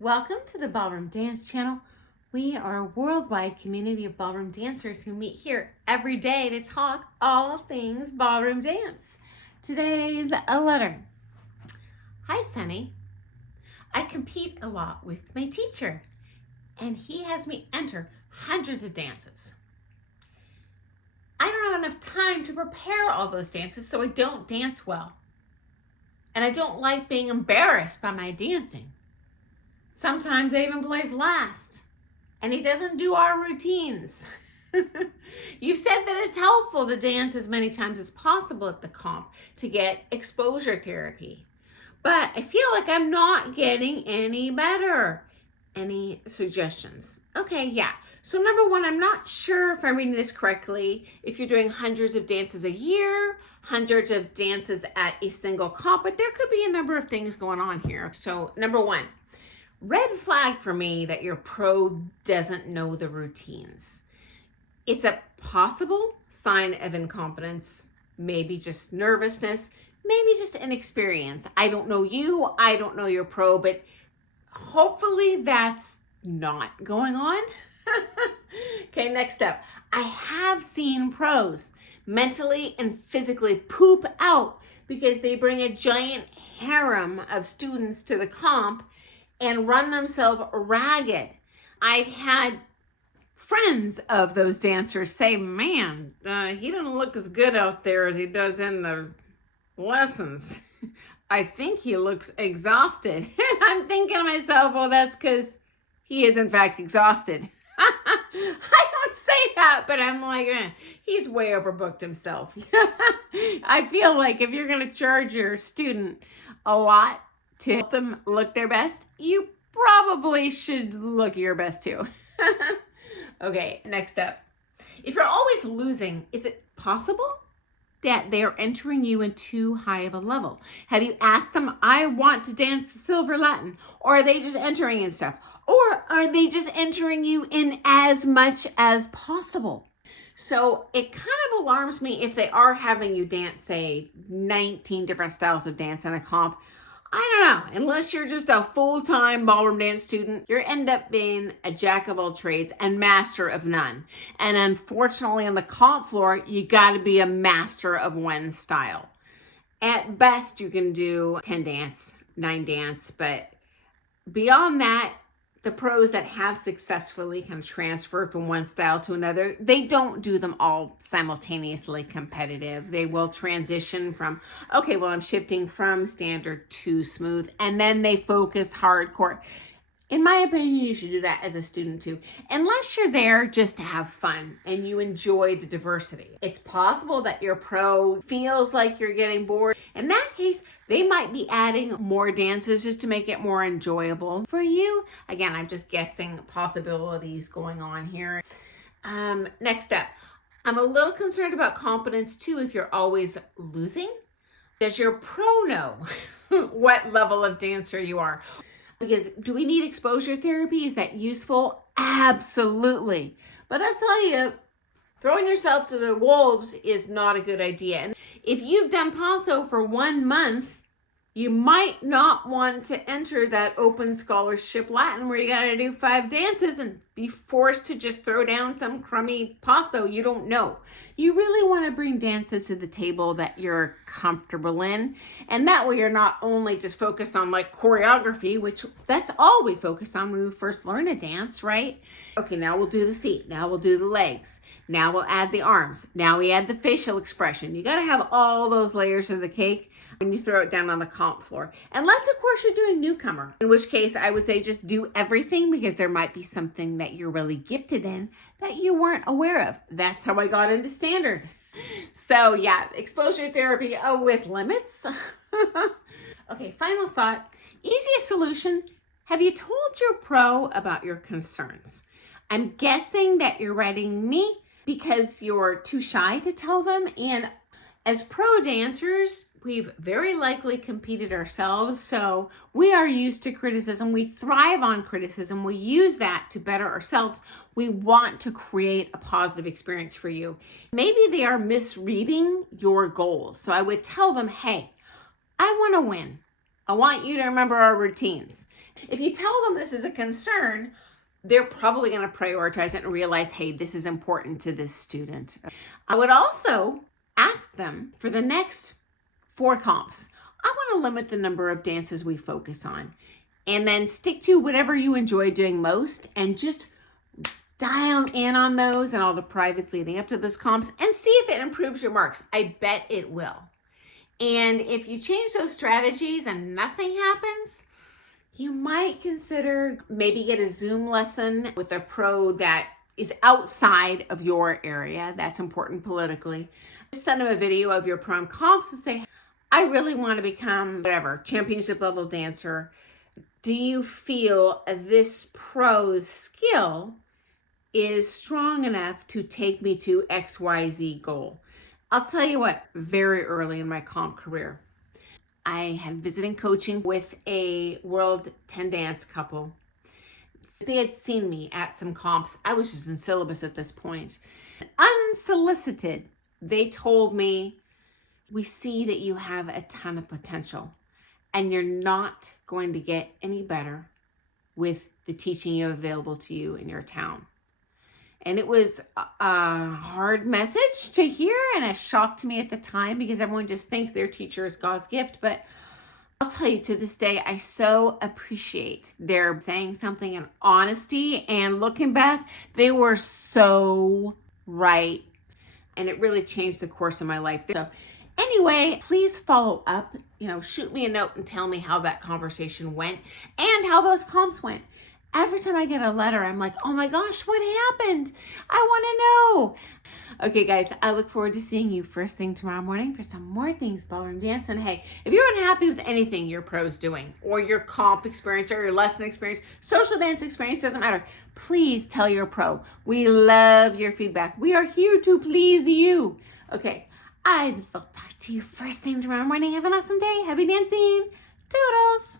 Welcome to the Ballroom Dance Channel. We are a worldwide community of ballroom dancers who meet here every day to talk all things ballroom dance. Today's a letter. Hi, Sunny. I compete a lot with my teacher, and he has me enter hundreds of dances. I don't have enough time to prepare all those dances, so I don't dance well. And I don't like being embarrassed by my dancing. Sometimes I even place last. And he doesn't do our routines. You've said that it's helpful to dance as many times as possible at the comp to get exposure therapy. But I feel like I'm not getting any better. Any suggestions? Okay, yeah. So number one, I'm not sure if I'm reading this correctly. If you're doing hundreds of dances a year, hundreds of dances at a single comp, but there could be a number of things going on here. So number one, red flag for me that your pro doesn't know the routines. It's a possible sign of incompetence, maybe just nervousness, maybe just inexperience. I don't know you, I don't know your pro, but hopefully that's not going on. Okay, next up. I have seen pros mentally and physically poop out because they bring a giant harem of students to the comp and run themselves ragged. I've had friends of those dancers say, man, he doesn't look as good out there as he does in the lessons. I think he looks exhausted. I'm thinking to myself, well, that's because he is in fact exhausted. I don't say that, but I'm like, he's way overbooked himself. I feel like if you're going to charge your student a lot to help them look their best, you probably should look your best too. Okay, next up. If you're always losing, is it possible that they're entering you in too high of a level? Have you asked them, I want to dance the Silver Latin? Or are they just entering in stuff? Or are they just entering you in as much as possible? So it kind of alarms me if they are having you dance, say, 19 different styles of dance in a comp. I don't know, unless you're just a full-time ballroom dance student, you end up being a jack of all trades and master of none. And unfortunately on the comp floor, you gotta be a master of one style. At best, you can do 10 dance, 9 dance, but beyond that, the pros that have successfully kind of transferred from one style to another, they don't do them all simultaneously competitive. They will transition from, okay, well, I'm shifting from standard to smooth, and then they focus hardcore. In my opinion, you should do that as a student too, unless you're there just to have fun and you enjoy the diversity. It's possible that your pro feels like you're getting bored. In that case, they might be adding more dances just to make it more enjoyable for you. Again, I'm just guessing possibilities going on here. Next up, I'm a little concerned about competence too if you're always losing. Does your pro know what level of dancer you are? Because do we need exposure therapy? Is that useful? Absolutely. But I'll tell you, throwing yourself to the wolves is not a good idea. And if you've done Paso for 1 month, you might not want to enter that open scholarship Latin where you got to do 5 dances and be forced to just throw down some crummy Paso you don't know. You really want to bring dances to the table that you're comfortable in. And that way you're not only just focused on like choreography, which that's all we focus on when we first learn a dance, right? Okay, now we'll do the feet. Now we'll do the legs. Now we'll add the arms. Now we add the facial expression. You got to have all those layers of the cake when you throw it down on the comp floor. Unless, of course, you're doing newcomer, in which case I would say just do everything because there might be something that you're really gifted in that you weren't aware of. That's how I got into standard. So yeah, exposure therapy with limits. Okay, final thought. Easiest solution. Have you told your pro about your concerns? I'm guessing that you're writing me because you're too shy to tell them. And as pro dancers, we've very likely competed ourselves, so we are used to criticism. We thrive on criticism. We use that to better ourselves. We want to create a positive experience for you. Maybe they are misreading your goals. So I would tell them, hey, I want to win. I want you to remember our routines. If you tell them this is a concern, they're probably going to prioritize it and realize, hey, this is important to this student. I would also ask them for the next 4 comps. I want to limit the number of dances we focus on, and then stick to whatever you enjoy doing most and just dial in on those and all the privates leading up to those comps and see if it improves your marks. I bet it will. And if you change those strategies and nothing happens, you might consider maybe get a Zoom lesson with a pro that is outside of your area. That's important politically. Just send them a video of your prom comps and say, I really want to become whatever, championship level dancer. Do you feel this pro's skill is strong enough to take me to XYZ goal? I'll tell you what, very early in my comp career, I had visiting coaching with a World 10 dance couple. They had seen me at some comps. I was just in syllabus at this point. Unsolicited, they told me, we see that you have a ton of potential and you're not going to get any better with the teaching you have available to you in your town. And it was a hard message to hear and a shock to me at the time because everyone just thinks their teacher is God's gift. But I'll tell you, to this day, I so appreciate their saying something in honesty, and looking back, they were so right. And it really changed the course of my life. So anyway, please follow up, shoot me a note and tell me how that conversation went and how those comps went. Every time I get a letter, I'm like, oh my gosh, what happened? I want to know. Okay, guys, I look forward to seeing you first thing tomorrow morning for some more things ballroom dance. And hey, if you're unhappy with anything your pro's doing, or your comp experience, or your lesson experience, social dance experience, doesn't matter, please tell your pro. We love your feedback. We are here to please you. Okay, I will talk to you first thing tomorrow morning. Have an awesome day. Happy dancing. Toodles.